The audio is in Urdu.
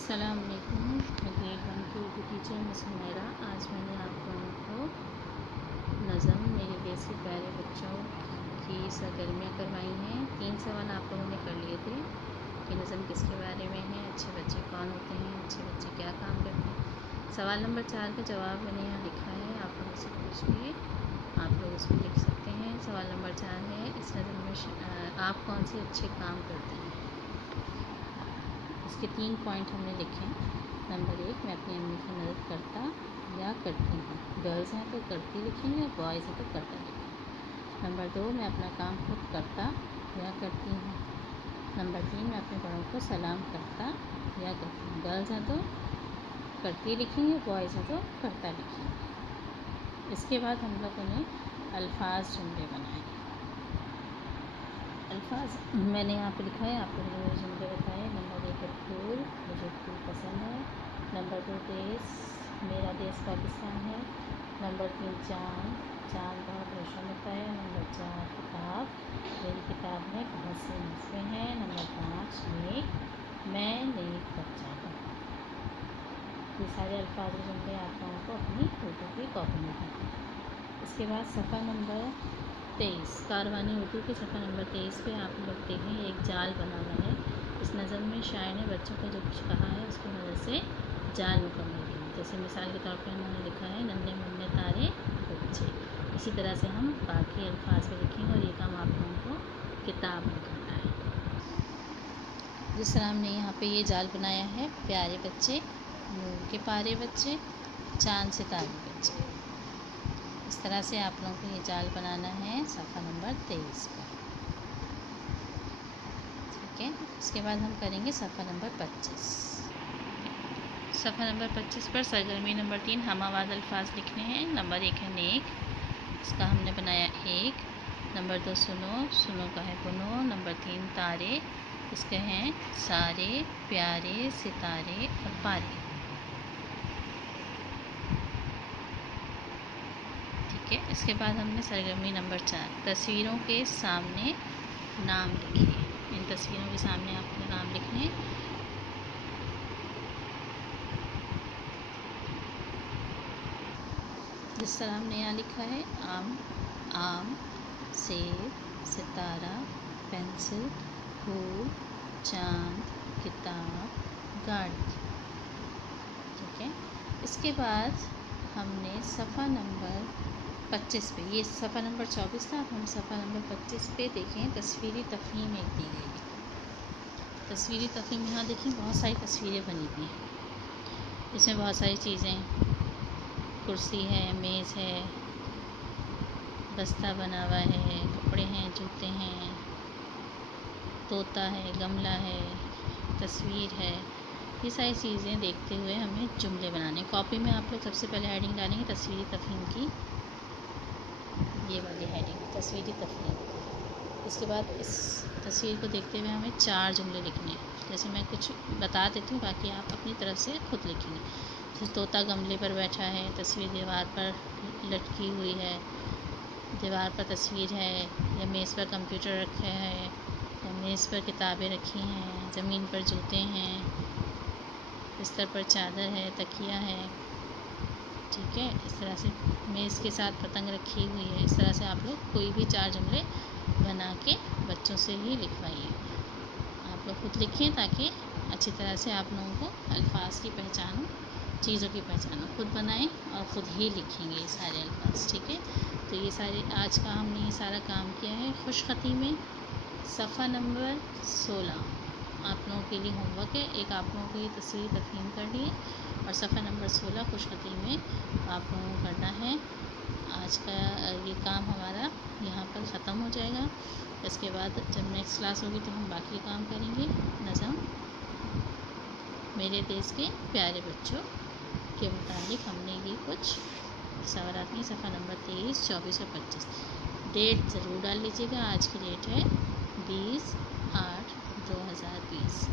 السلام علیکم، میں گریڈ 1 کی اردو ٹیچر مس حمیرہ۔ آج میں نے آپ لوگوں کو نظم میرے دیس کے پیارے بچوں کی سرگرمیاں کروائی ہیں۔ 3 سوال آپ لوگوں نے کر لیے تھے کہ نظم کس کے بارے میں ہے، اچھے بچے کون ہوتے ہیں، اچھے بچے کیا کام کرتے ہیں۔ سوال نمبر 4 کا جواب میں نے یہاں لکھا ہے، آپ لوگوں سے پوچھ کے آپ لوگ اس کو لکھ سکتے ہیں۔ سوال نمبر 4 ہے، اس نظم میں آپ کون سے اچھے کام کرتے ہیں۔ اس کے 3 پوائنٹ ہم نے لکھے ہیں۔ نمبر 1، میں اپنی امی کی مدد کرتا یا کرتی ہوں۔ گرلز ہیں تو کرتی لکھیں گے، بوائز ہیں تو کرتا لکھیں گے۔ نمبر 2، میں اپنا کام خود کرتا یا کرتی ہوں۔ نمبر 3، میں اپنے بڑوں کو سلام کرتا یا کرتی ہوں۔ گرلز ہیں تو کرتی لکھیں گے، بوائز ہیں تو کرتا لکھیں گے۔ اس کے بعد ہم لوگوں نے الفاظ جملے بنائے۔ الفاظ میں نے یہاں پہ لکھا ہے، آپ لوگوں نے جملے بتائے۔ نمبر 1 ہے پھول، مجھے پھول پسند ہے۔ نمبر 2 دیس، میرا دیس پاکستان ہے۔ نمبر 3 چاند، چاند بہت روشن ہوتا ہے۔ نمبر 4 کتاب، میری کتاب میں بہت سے نظمیں ہیں۔ نمبر 5 نیک، میں نیک بچہ ہوں۔ یہ سارے الفاظ و جملے آپ لوگوں کو اپنی اردو کی کاپی میں کرنا ہے۔ اس کے بعد صفحہ نمبر 23، کاروانی اردو کے صفحہ نمبر 23 پہ آپ لوگ دیکھیں، ایک جال بنا ہوا ہے۔ اس نظم میں شاعر نے بچوں کو جو کچھ کہا ہے اس کی مدد سے جال مکمل کی۔ جیسے مثال کے طور پہ انہوں نے لکھا ہے، ننھے منھے تارے بچے۔ اسی طرح سے ہم باقی الفاظ بھی لکھیں گے اور یہ کام آپ لوگوں کو کتاب میں کرنا ہے۔ جس طرح ہم نے یہاں پہ یہ جال بنایا ہے، پیارے بچے، نور کے پارے بچے، چاند ستارے بچے۔ اس طرح سے آپ لوگوں کو یہ جال بنانا ہے صفحہ نمبر 23 پر۔ ٹھیک ہے، اس کے بعد ہم کریں گے صفحہ نمبر 25۔ صفحہ نمبر 25 پر سرگرمی نمبر 3، ہم آواز الفاظ لکھنے ہیں۔ نمبر 1 ہے نیک، اس کا ہم نے بنایا 1۔ نمبر 2 سنو، سنو کا ہے بنو۔ نمبر 3 تارے، اس کے ہیں سارے، پیارے، ستارے اور پارے۔ ٹھیک ہے، اس کے بعد ہم نے سرگرمی نمبر 4، تصویروں کے سامنے نام لکھیں۔ ان تصویروں کے سامنے آپ کو نام لکھنے۔ جس طرح ہم نے یہاں لکھا ہے، آم، سیب، ستارہ، پینسل، پھول، چاند، کتاب، گاڑی۔ ٹھیک ہے، اس کے بعد ہم نے صفحہ نمبر 25 پہ، یہ صفحہ نمبر 24 تھا، اب ہم صفحہ نمبر 25 پہ دیکھیں، تصویری تفہیم ایک دی گئی ہے۔ تصویری تفہیم یہاں دیکھیں، بہت ساری تصویریں بنی ہوئی ہیں۔ اس میں بہت ساری چیزیں، کرسی ہے، میز ہے، بستہ بنا ہوا ہے، کپڑے ہیں، جوتے ہیں، طوطا ہے، گملہ ہے، تصویر ہے۔ یہ ساری چیزیں دیکھتے ہوئے ہمیں جملے بنانے۔ کاپی میں آپ لوگ سب سے پہلے ہیڈنگ ڈالیں گے تصویری تفہیم کی، یہ والی ہیڈنگ تصویری تفہیم۔ اس کے بعد اس تصویر کو دیکھتے ہوئے ہمیں 4 جملے لکھنے ہیں۔ جیسے میں کچھ بتا دیتی ہوں، باقی آپ اپنی طرف سے خود لکھیں گے۔ جیسے طوطا گملے پر بیٹھا ہے، تصویر دیوار پر لٹکی ہوئی ہے، دیوار پر تصویر ہے، یا میز پر کمپیوٹر رکھا ہے، یا میز پر کتابیں رکھی ہیں، زمین پر جوتے ہیں، بستر پر چادر ہے، تکیہ ہے۔ ٹھیک ہے، اس طرح سے میز کے ساتھ پتنگ رکھی ہوئی ہے۔ اس طرح سے آپ لوگ کوئی بھی 4 جملے بنا کے بچوں سے ہی لکھوائیے۔ آپ لوگ خود لکھیں تاکہ اچھی طرح سے آپ لوگوں کو الفاظ کی پہچان، چیزوں کی پہچان خود بنائیں اور خود ہی لکھیں گے یہ سارے الفاظ۔ ٹھیک ہے، تو یہ سارے آج کا ہم نے یہ سارا کام کیا ہے۔ خوش خطی میں صفحہ نمبر 16 آپ لوگوں کے لیے ہوم ورک ہے، ایک آپ لوگوں کو یہ تصویری تفہیم کر لیے، اور صفحہ نمبر 16 خوش خطی میں آپ لوگوں کو کرنا ہے۔ آج کا یہ کام ہمارا یہاں پر ختم ہو جائے گا۔ اس کے بعد جب نیکسٹ کلاس ہوگی تو ہم باقی کام کریں گے۔ نظم میرے دیس کے پیارے بچوں کے متعلق ہم نے یہ کچھ سوالات میں صفحہ نمبر 23، 24 اور 25۔ ڈیٹ ضرور ڈال لیجیے گا، آج کی ڈیٹ ہے 20/8/2020۔